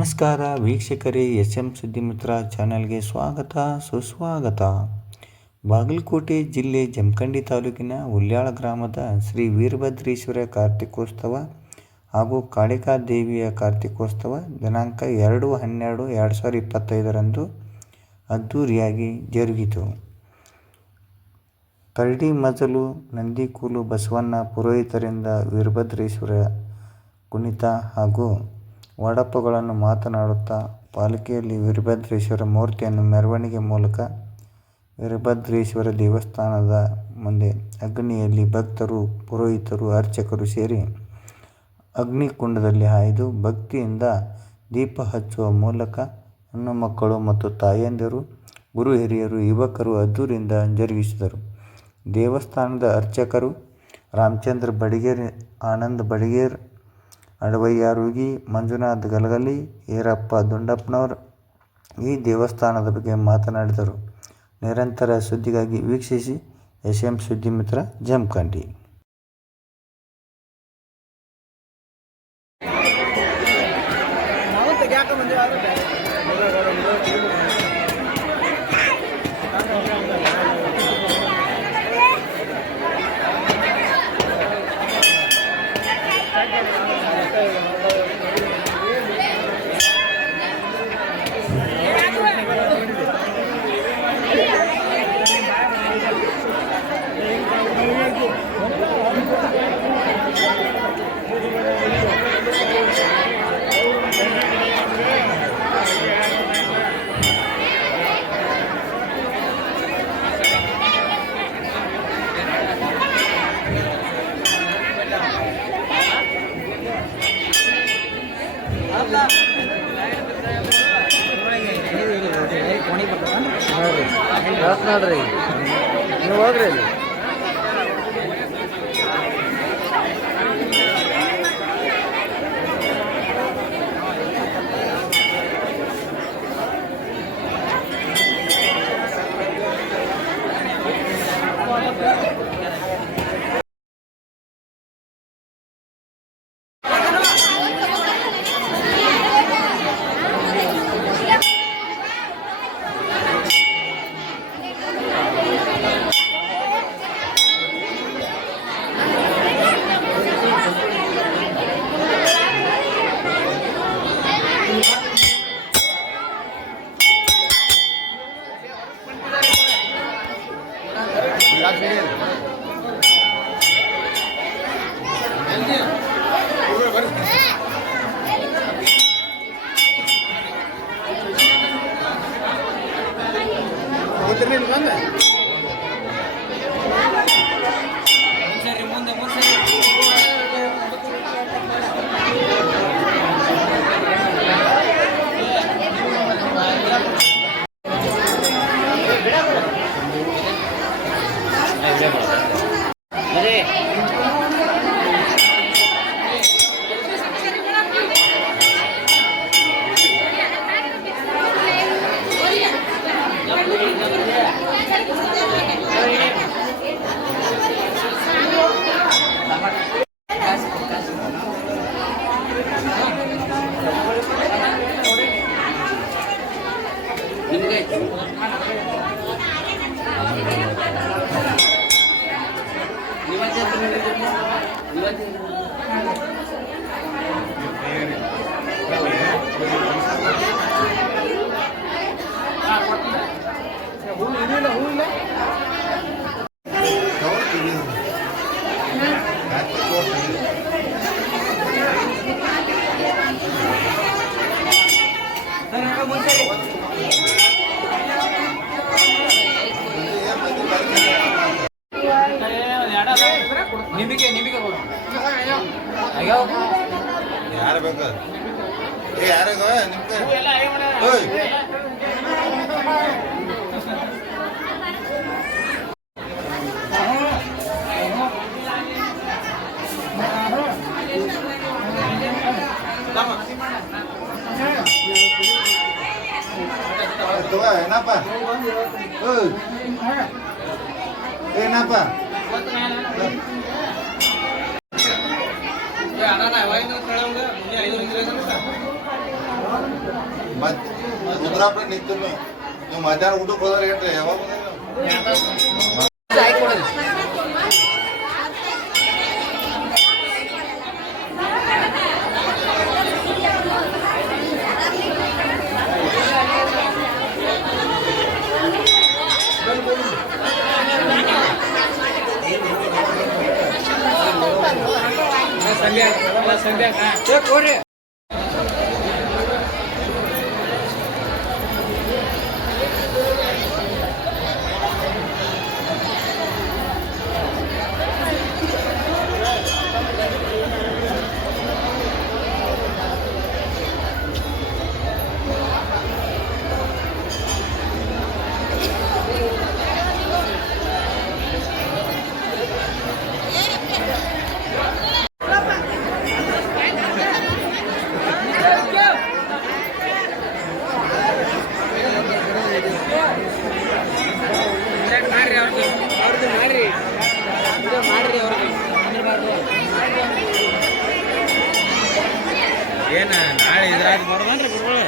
ನಮಸ್ಕಾರ ವೀಕ್ಷಕರೇ, ಎಸ್.ಎಂ. ಸುದ್ದಿಮಿತ್ರ ಚಾನೆಲ್ಗೆ ಸ್ವಾಗತ ಸುಸ್ವಾಗತ. ಬಾಗಲಕೋಟೆ ಜಿಲ್ಲೆ ಜಮಖಂಡಿ ತಾಲೂಕಿನ ಹುಲ್ಯಾಳ ಗ್ರಾಮದ ಶ್ರೀ ವೀರಭದ್ರೇಶ್ವರ ಕಾರ್ತಿಕೋತ್ಸವ ಹಾಗೂ ಕಾಳಿಕಾದೇವಿಯ ಕಾರ್ತಿಕೋತ್ಸವ ದಿನಾಂಕ 2/12/2025 ಅದ್ದೂರಿಯಾಗಿ ಜರುಗಿತು. ಕರಡಿಮಜಲು ನಂದಿಕೂಲು ಬಸವಣ್ಣ ಪುರೋಹಿತರಿಂದ ವೀರಭದ್ರೇಶ್ವರ ಕುಣಿತ ಹಾಗೂ ವಾಡಪ್ಪಗಳನ್ನು ಮಾತನಾಡುತ್ತಾ ಪಾಲಕಿಯಲ್ಲಿ ವೀರಭದ್ರೇಶ್ವರ ಮೂರ್ತಿಯನ್ನು ಮೆರವಣಿಗೆ ಮೂಲಕ ವೀರಭದ್ರೇಶ್ವರ ದೇವಸ್ಥಾನದ ಮುಂದೆ ಅಗ್ನಿಯಲ್ಲಿ ಭಕ್ತರು, ಪುರೋಹಿತರು, ಅರ್ಚಕರು ಸೇರಿ ಅಗ್ನಿಕುಂಡದಲ್ಲಿ ಹಾಯ್ದು ಭಕ್ತಿಯಿಂದ ದೀಪ ಹಚ್ಚುವ ಮೂಲಕ ಹೆಣ್ಣು ಮಕ್ಕಳು ಮತ್ತು ತಾಯಂದಿರು, ಗುರು ಹಿರಿಯರು, ಯುವಕರು ಅದ್ದೂರಿಯಿಂದ ಜರುಗಿಸಿದರು. ದೇವಸ್ಥಾನದ ಅರ್ಚಕರು ರಾಮಚಂದ್ರ ಬಡಿಗೇರ್, ಆನಂದ್ ಬಡಿಗೇರ್, ಅಡವಯ್ಯ ರೂಗಿ, ಮಂಜುನಾಥ್ ಗಲಗಲಿ, ಈರಪ್ಪ ದುಂಡಪ್ಪನವರ್ ಈ ದೇವಸ್ಥಾನದ ಬಗ್ಗೆ ಮಾತನಾಡಿದರು. ನಿರಂತರ ಸುದ್ದಿಗಾಗಿ ವೀಕ್ಷಿಸಿ ಎಸ್.ಎಂ. ಸುದ್ದಿಮಿತ್ರ ಜಮಖಂಡಿ. ನೋಡ್ರಿ ನೀವು ಹೋಗ್ರಿ ಅಲ್ಲಿ. ಯಾರು ಬೇಕು ಯಾರಿಗ ಏನಪ್ಪ ಏನಪ್ಪ ಅಣ್ಣ ಮತ್ತೆ ರುದ್ರಾಪುರ ನಿಂತು ನೀವು ಮಧ್ಯಾಹ್ನ ಊಟಕ್ಕೆ ಹೋದ್ರೆ ಹೇಳ್ರಿ ಯಾವಾಗ ಬಂದ್ರಿ ಏನು ನಾಳೆ ಇದ್ರಾಗ ಮಾಡ್ದನ್ರಿ ಗುರುಗಳು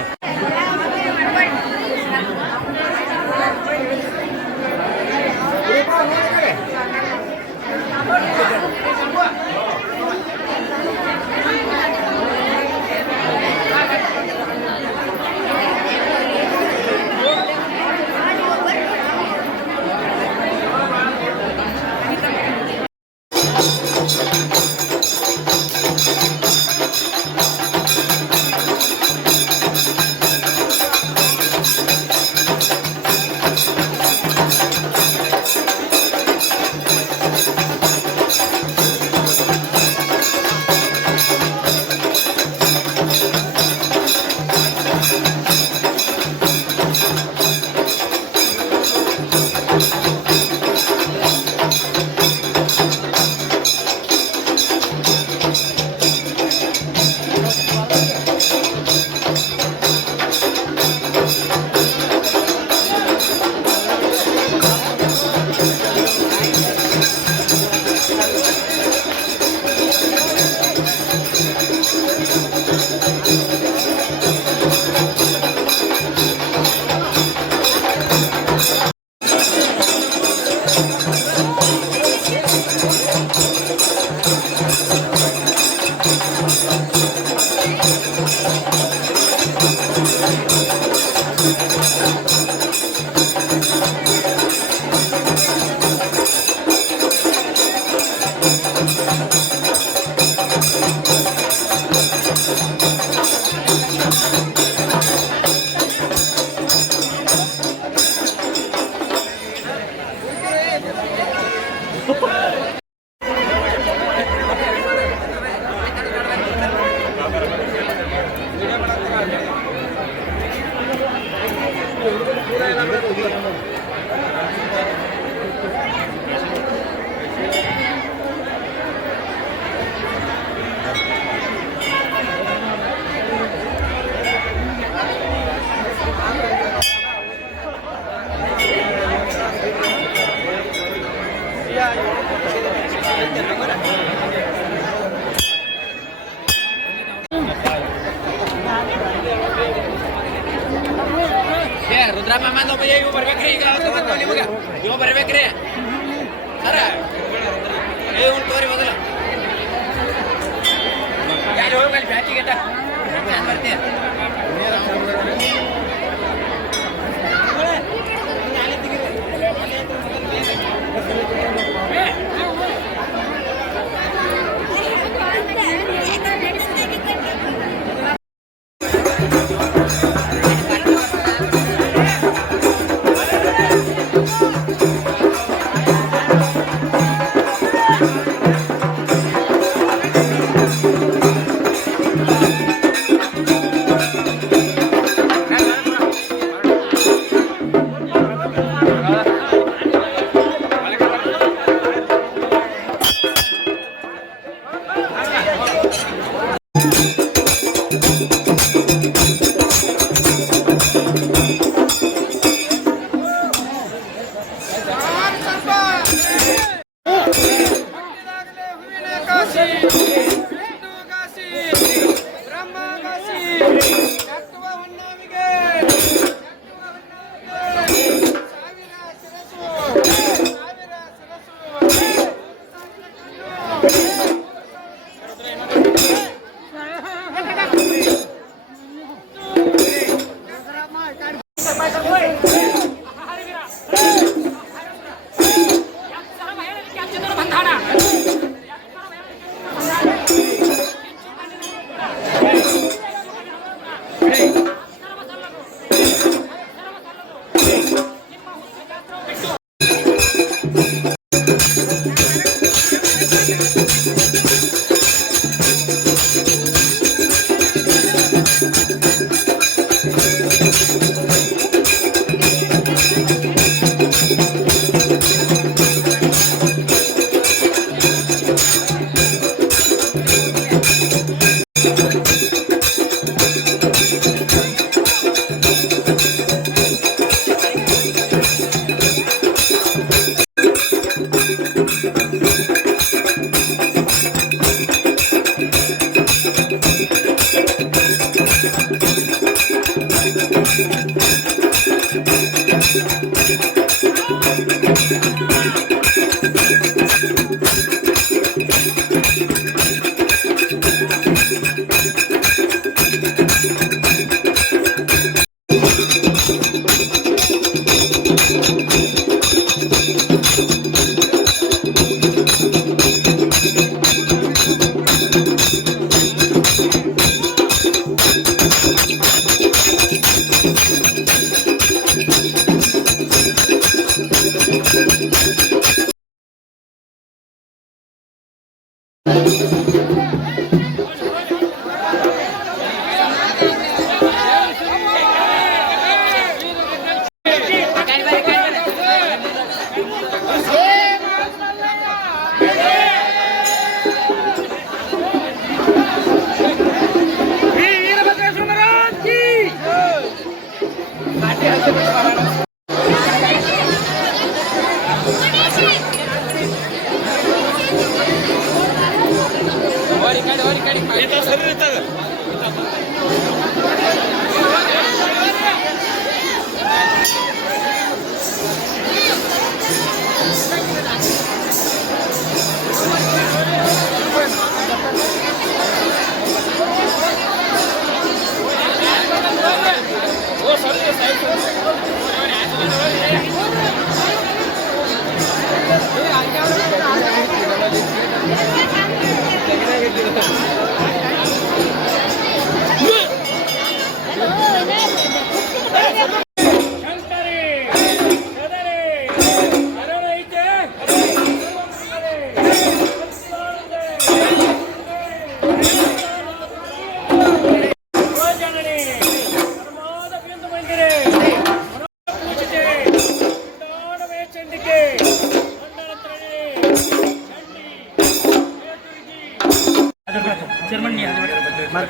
ರುದ್ರಪ್ಪ ಇವು ಬರ್ಬೇಕ್ರಿ ಈಗ ನಿಮಗೆ ಇವ ಬರ್ಬೇಕ್ರಿ ಸರ ಇವ್ನು ತೋರಿ ಮೊದಲ ಯಾರು ಹೋಗಲ್ಲ ಬ್ಯಾಟಿಗೆ ಬರ್ತೀಯ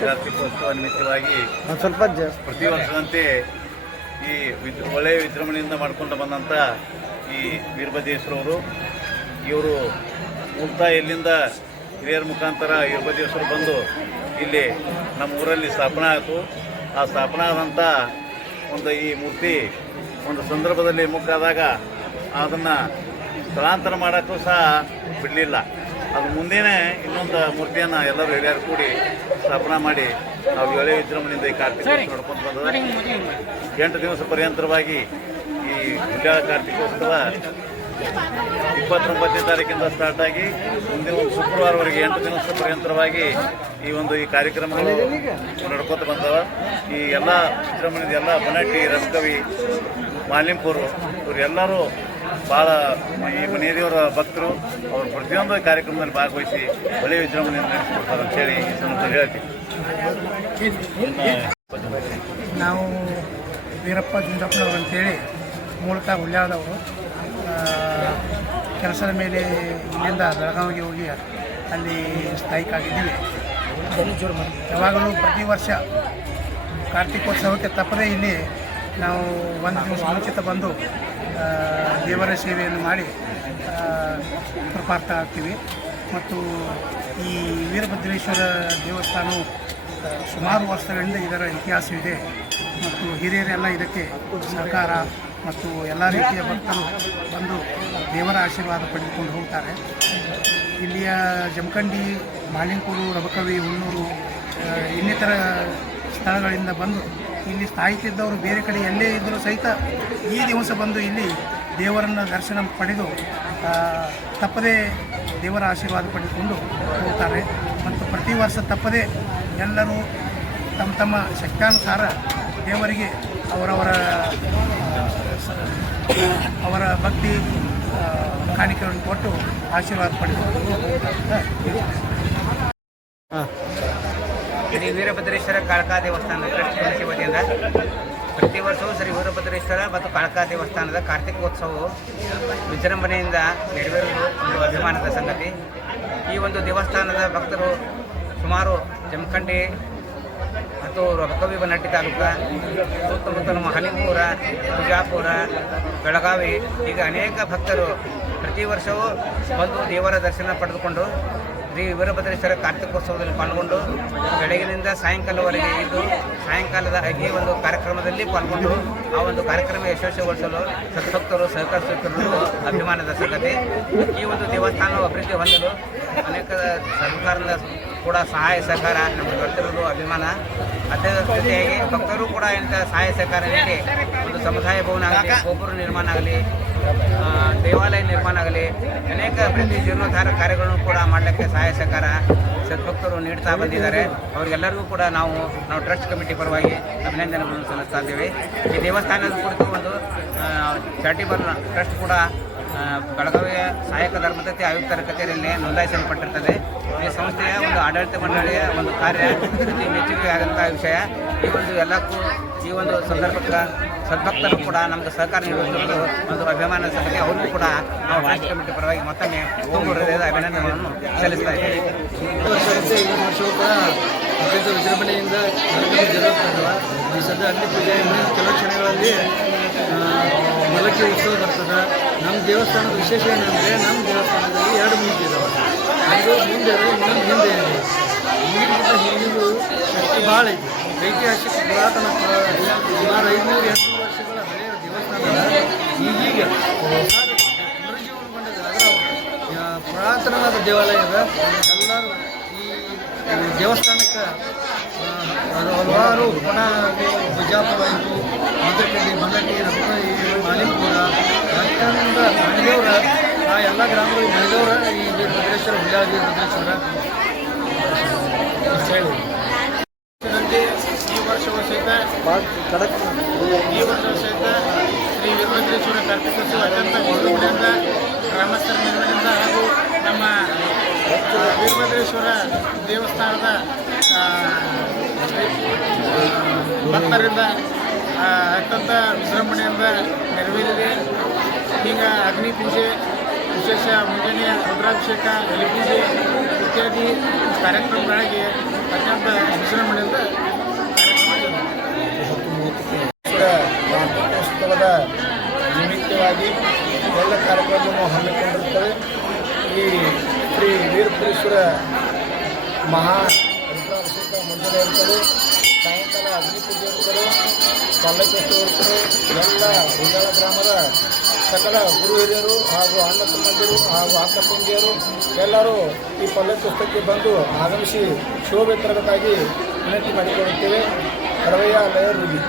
ಕಾರ್ತಿಕೋತ್ಸವ ನಿಮಿತ್ತವಾಗಿ ಸ್ವಲ್ಪ ಪ್ರತಿ ವರ್ಷದಂತೆ ಈ ಒಳ್ಳೆಯ ವಿಜೃಂಭಣೆಯಿಂದ ಮಾಡಿಕೊಂಡು ಬಂದಂಥ ಈ ವೀರಭದ್ರೇಶ್ವರವರು ಇವರು ಮೂಲತಃ ಇಲ್ಲಿಂದ ಹಿರಿಯರ ಮುಖಾಂತರ ವೀರಭದ್ರೇಶ್ವರ ಬಂದು ಇಲ್ಲಿ ನಮ್ಮ ಊರಲ್ಲಿ ಸ್ಥಾಪನೆ ಆಯಿತು. ಆ ಸ್ಥಾಪನೆ ಆದಂಥ ಈ ಮೂರ್ತಿ ಒಂದು ಸಂದರ್ಭದಲ್ಲಿ ಮುಕ್ಕಾದಾಗ ಅದನ್ನು ಸ್ಥಳಾಂತರ ಮಾಡೋಕ್ಕೂ ಸಹ ಬಿಡಲಿಲ್ಲ. ಅದು ಮುಂದೆನೇ ಇನ್ನೊಂದು ಮೂರ್ತಿಯನ್ನು ಎಲ್ಲರೂ ಹಿರಿಯರು ಕೂಡಿ ಸ್ಥಾಪನೆ ಮಾಡಿ ನಾವು ಒಳ್ಳೆಯ ವಿಜೃಂಭಣೆಯಿಂದ ಈ ಕಾರ್ತಿಕೋತ್ಸವ ನೋಡ್ಕೊಂಡು ಬಂದದ 8 ದಿವಸ ಪರ್ಯಂತರವಾಗಿ ಈ ಹುಲ್ಯಾಳ ಕಾರ್ತಿಕೋತ್ಸವ 29ನೇ ತಾರೀಕಿಂದ ಸ್ಟಾರ್ಟ್ ಆಗಿ ಮುಂದಿನ ಒಂದು ಶುಕ್ರವಾರವರೆಗೆ 8 ದಿವಸ ಪರ್ಯಂತರವಾಗಿ ಈ ಕಾರ್ಯಕ್ರಮಗಳು ನಡ್ಕೊತ ಬಂದವ. ಈ ಎಲ್ಲ ವಿಜೃಂಭಣೆಯಿಂದ ಎಲ್ಲ ಬನಟ್ಟಿ, ರವಿಕವಿ, ಮಾಲಿಂಪುರು ಇವರೆಲ್ಲರೂ ಭಾಳ ಈ ಮನೆದೇವರ ಭಕ್ತರು. ಅವರು ಪ್ರತಿಯೊಂದು ಕಾರ್ಯಕ್ರಮದಲ್ಲಿ ಭಾಗವಹಿಸಿ ಒಳ್ಳೆಯ ವಿಜೃಂಭಣೆಯನ್ನು ನಡೆಸಿಕೊಡ್ತಾರೆ ಅಂತೇಳಿ ಈ ಸಂದರ್ಭದಲ್ಲಿ ಹೇಳ್ತೀವಿ. ನಾವು ವೀರಪ್ಪ ಜುಂಜಪ್ಪನವರು ಅಂತೇಳಿ ಮೂಲತಃ ಹುಲ್ಯಾಳದವರು. ಕೆಲಸದ ಮೇಲೆ ಇಲ್ಲಿಂದ ಬೆಳಗಾವಿಗೆ ಹೋಗಿ ಅಲ್ಲಿ ಸ್ಥಾಯಿಕಾಗಿದ್ದೀವಿ. ಯಾವಾಗಲೂ ಪ್ರತಿ ವರ್ಷ ಕಾರ್ತಿಕೋತ್ಸವಕ್ಕೆ ತಪ್ಪದೇ ಇಲ್ಲಿ ನಾವು 1 ದಿವಸ ಮುಂಚಿತ ಬಂದು ದೇವರ ಸೇವೆಯನ್ನು ಮಾಡಿ ಕೃಪಾರ್ಥ ಆಗ್ತೀವಿ. ಮತ್ತು ಈ ವೀರಭದ್ರೇಶ್ವರ ದೇವಸ್ಥಾನವು ಸುಮಾರು ವರ್ಷಗಳಿಂದ ಇದರ ಇತಿಹಾಸವಿದೆ ಮತ್ತು ಹಿರಿಯರೆಲ್ಲ ಇದಕ್ಕೆ ಸಹಕಾರ ಮತ್ತು ಎಲ್ಲ ರೀತಿಯ ಭಕ್ತರು ಬಂದು ದೇವರ ಆಶೀರ್ವಾದ ಪಡೆದುಕೊಂಡು ಹೋಗ್ತಾರೆ. ಇಲ್ಲಿಯ ಜಮಖಂಡಿ, ಮಾಲಿಂಪುರು, ರಬಕವಿ, ಹುನ್ನೂರು ಇನ್ನಿತರ ಸ್ಥಳಗಳಿಂದ ಬಂದು ಇಲ್ಲಿ ಸ್ಥಾಯಿತಿದ್ದವರು ಬೇರೆ ಕಡೆ ಎಲ್ಲೇ ಇದ್ದರೂ ಸಹಿತ ಈ ದಿವಸ ಬಂದು ಇಲ್ಲಿ ದೇವರನ್ನು ದರ್ಶನ ಪಡೆದು ತಪ್ಪದೇ ದೇವರ ಆಶೀರ್ವಾದ ಪಡೆದುಕೊಂಡು ಹೋಗ್ತಾರೆ. ಮತ್ತು ಪ್ರತಿ ವರ್ಷ ತಪ್ಪದೇ ಎಲ್ಲರೂ ತಮ್ಮ ಶಕ್ತ್ಯಾನುಸಾರ ದೇವರಿಗೆ ಅವರ ಭಕ್ತಿ ಕಾಣಿಕೆಗಳನ್ನು ಕೊಟ್ಟು ಆಶೀರ್ವಾದ ಪಡೆದುಕೊಂಡು ಶ್ರೀ ವೀರಭದ್ರೇಶ್ವರ ಕಾಳಕಾ ದೇವಸ್ಥಾನ ಟ್ರಸ್ಟ್ ಸಮಿತಿ ವತಿಯಿಂದ ಪ್ರತಿ ವರ್ಷವೂ ಶ್ರೀ ವೀರಭದ್ರೇಶ್ವರ ಮತ್ತು ಕಾಳಕಾ ದೇವಸ್ಥಾನದ ಕಾರ್ತಿಕೋತ್ಸವವು ವಿಜೃಂಭಣೆಯಿಂದ ನೆರವೇರುವುದು ಒಂದು ಅಭಿಮಾನದ ಸಂಗತಿ. ಈ ಒಂದು ದೇವಸ್ಥಾನದ ಭಕ್ತರು ಸುಮಾರು ಜಮಖಂಡಿ ಮತ್ತು ರೊಕ್ಕವಿಬನಹಟ್ಟಿ ತಾಲೂಕು, ಸುತ್ತಮುತ್ತಲ ಹನಿಪುರ, ಬಿಜಾಪುರ, ಬೆಳಗಾವಿ ಈಗ ಅನೇಕ ಭಕ್ತರು ಪ್ರತಿ ವರ್ಷವೂ ಬಂದು ದೇವರ ದರ್ಶನ ಪಡೆದುಕೊಂಡು ಶ್ರೀ ವೀರಭದ್ರೇಶ್ವರ ಕಾರ್ತಿಕೋತ್ಸವದಲ್ಲಿ ಪಾಲ್ಗೊಂಡು ಬೆಳಗಿನಿಂದ ಸಾಯಂಕಾಲವರೆಗೆ ಇದ್ದು ಸಾಯಂಕಾಲದ ಅಗ್ನಿ ಒಂದು ಕಾರ್ಯಕ್ರಮದಲ್ಲಿ ಪಾಲ್ಗೊಂಡು ಆ ಒಂದು ಕಾರ್ಯಕ್ರಮ ಯಶಸ್ವಿಗೊಳಿಸಲು ಸದ್ಭಕ್ತರು ಸಹಕರಿಸುತ್ತಿರುವುದು ಅಭಿಮಾನದ ಸಂಗತಿ. ಈ ಒಂದು ದೇವಸ್ಥಾನವು ಅಭಿವೃದ್ಧಿ ಹೊಂದಲು ಅನೇಕ ಸರ್ಕಾರದ ಕೂಡ ಸಹಾಯ ಸಹಕಾರ ನಮಗೆ ಬರ್ತಿರೋದು ಅಭಿಮಾನ. ಅದೇ ಜೊತೆಯಾಗಿ ಭಕ್ತರು ಕೂಡ ಇಂಥ ಸಹಾಯ ಸಹಕಾರ ನೀಡಿ ಒಂದು ಸಮುದಾಯ ಭವನ ಆಗಲಿ, ಗೋಪುರ ನಿರ್ಮಾಣ ಆಗಲಿ, ದೇವಾಲಯ ನಿರ್ಮಾಣ ಆಗಲಿ, ಅನೇಕ ಅಭಿವೃದ್ಧಿ ಜೀರ್ಣೋದ್ಧಾರ ಕಾರ್ಯಗಳನ್ನು ಕೂಡ ಮಾಡಲಿಕ್ಕೆ ಸಹಾಯ ಸಹಕಾರ ಸದ್ಭಕ್ತರು ನೀಡ್ತಾ ಬಂದಿದ್ದಾರೆ. ಅವರಿಗೆಲ್ಲರಿಗೂ ಕೂಡ ನಾವು ಟ್ರಸ್ಟ್ ಕಮಿಟಿ ಪರವಾಗಿ ಅಭಿನಂದನೆಗಳನ್ನು ಸಲ್ಲಿಸ್ತಾ ಇದ್ದೇವೆ. ಈ ದೇವಸ್ಥಾನದ ಕುರಿತು ಒಂದು ಚಾರಿಟೇಬಲ್ ಟ್ರಸ್ಟ್ ಕೂಡ ಬೆಳಗಾವಿಯ ಸಹಾಯಕ ಧರ್ಮದತ್ತಿ ಆಯುಕ್ತರ ಕಚೇರಿಯಲ್ಲಿ ನೋಂದಾಯಿಸಲ್ಪಟ್ಟಿರ್ತದೆ. ಈ ಸಂಸ್ಥೆಯ ಒಂದು ಆಡಳಿತ ಮಂಡಳಿಯ ಒಂದು ಕಾರ್ಯ ಅತಿ ಮೆಚ್ಚುಗೆ ಆದಂಥ ವಿಷಯ. ಈ ಒಂದು ಎಲ್ಲಕ್ಕೂ ಈ ಒಂದು ಸಂದರ್ಭಕ್ಕೆ ಸದ್ಭಕ್ತರು ಕೂಡ ನಮಗೆ ಸಹಕಾರ ನೀಡುವುದು ಒಂದು ಅಭಿಮಾನ ಸಂಗತಿ. ಅವರಿಗೂ ಕೂಡ ನಾವು ಟ್ರಸ್ಟ್ ಕಮಿಟಿ ಪರವಾಗಿ ಮತ್ತೊಮ್ಮೆ ತುಂಬ ಹೃದಯದ ಅಭಿನಂದನೆಗಳನ್ನು ಸಲ್ಲಿಸ್ತಾ ಇದ್ದೇವೆ. ಈ ವರ್ಷವೂ ಕೂಡ ಅತ್ಯಂತ ವಿಜೃಂಭಣೆಯಿಂದ ಜರುಗುತ್ತದಲ್ಲ. ಈ ಸದ್ಯ ಅಗ್ನಿ ಪೂಜೆ ಕೆಲವು ಕ್ಷಣಗಳಲ್ಲಿ ಮಲಕಿ ಉತ್ಸವ ಬರ್ತದೆ. ನಮ್ಮ ದೇವಸ್ಥಾನದ ವಿಶೇಷ ಏನಂದರೆ ನಮ್ಮ ದೇವಸ್ಥಾನದಲ್ಲಿ 2 ಮೂರ್ತಿ ಇದ್ದಾವೆ. ಅದು ಮುಂದೆ ಇನ್ನೊಂದು ಹಿಂದೆ ಇದೆ. ಮುಂದಿನ ಹಿಂದಿಗೂ ಶಕ್ತಿ ಭಾಳ ಐತಿ. ಐತಿಹಾಸಿಕ ಪುರಾತನ ಸುಮಾರು 500-800 ವರ್ಷಗಳ ಹಳೆಯ ದೇವಸ್ಥಾನ ಈಗೀಗ ಪುನರುಜ್ಜೀವನಗೊಂಡಿದೆ. ಅದರ ಪುರಾತನವಾದ ದೇವಾಲಯ ಇದೆ. ಎಲ್ಲರೂ ಈ ದೇವಸ್ಥಾನಕ್ಕೆ ಹಲವಾರು ಪುಣ ಬಿಜಾಪುರ ಆಯಿತು, ಮಧುರಕಂಡಿ, ಬನ್ನಟ್ಟಿ, ಮಾಲಿಂಪುರ, ಅತ್ಯಂತ ಮಣಿದೇವರ ಆ ಎಲ್ಲ ಗ್ರಾಮಗಳು ಮಣಿದೇವರ ಈ ವೀರಭದ್ರೇಶ್ವರ ಹುಲ್ಯಾಳ ವೀರಭದ್ರೇಶ್ವರ ಈ ವರ್ಷವೂ ಸಹಿತ ಶ್ರೀ ವೀರಭದ್ರೇಶ್ವರ ಕಾರ್ತಿಕೋತ್ಸವ ಅತ್ಯಂತ ವಿಜೃಂಭಣೆಯಿಂದ ಗ್ರಾಮಸ್ಥರ ನಿರ್ವಹಣೆಯಿಂದ ಹಾಗೂ ನಮ್ಮ ವೀರಭದ್ರೇಶ್ವರ ದೇವಸ್ಥಾನದ ಭಕ್ತರಿಂದ ಅತ್ಯಂತ ವಿಜೃಂಭಣೆಯಿಂದ ನೆರವೇರಿದೆ. ಈಗ ಅಗ್ನಿ ಪೂಜೆ, ವಿಶೇಷ ಮುಂಜಾನೆಯ ರುದ್ರಾಭಿಷೇಕ, ಬಲಿಪೂಜೆ ಇತ್ಯಾದಿ ಕಾರ್ಯಕ್ರಮಗಳಾಗಿ ಅತ್ಯಂತ ವಿಜೃಂಭಣೆಯಿಂದ ಕಾರ್ತಿಕೋತ್ಸವದ ನಿಮಿತ್ತವಾಗಿ ಎಲ್ಲ ಕಾರ್ಯಕ್ರಮವನ್ನು ಹಮ್ಮಿಕೊಂಡಿರುತ್ತವೆ. ಈ ಶ್ರೀ ವೀರಭದ್ರೇಶ್ವರ ಮಹಾ ರುದ್ರಾಭಿಷೇಕ ಮುಂಜಾನೆ ಇರ್ತದೆ, ಸಾಯಂಕಾಲ ಅಗ್ನಿ ಪೂಜೆ ಇರ್ತದೆ, ಪಲ್ಲಕ್ಕೋತ್ಸವ ಇರ್ತದೆ. ಎಲ್ಲ ಹುಲ್ಯಾಳ ಗ್ರಾಮದ ಸಕಲ ಗುರು ಹಿರಿಯರು ಹಾಗೂ ಅಣ್ಣ ತಮ್ಮಂದಿರು ಹಾಗೂ ಅಕ್ಕ ತಂಗಿಯರು ಎಲ್ಲರೂ ಈ ಪಲ್ಲಕ್ಕೋತ್ಸವಕ್ಕೆ ಬಂದು ಆಗಮಿಸಿ ಶೋಭೆ ತರಬೇಕಾಗಿ ವಿನಂತಿ ಮಾಡಿಕೊಳ್ಳುತ್ತೇವೆ. ಕಡವಯ್ಯ ಲಯರ್ ರೂಢಿ.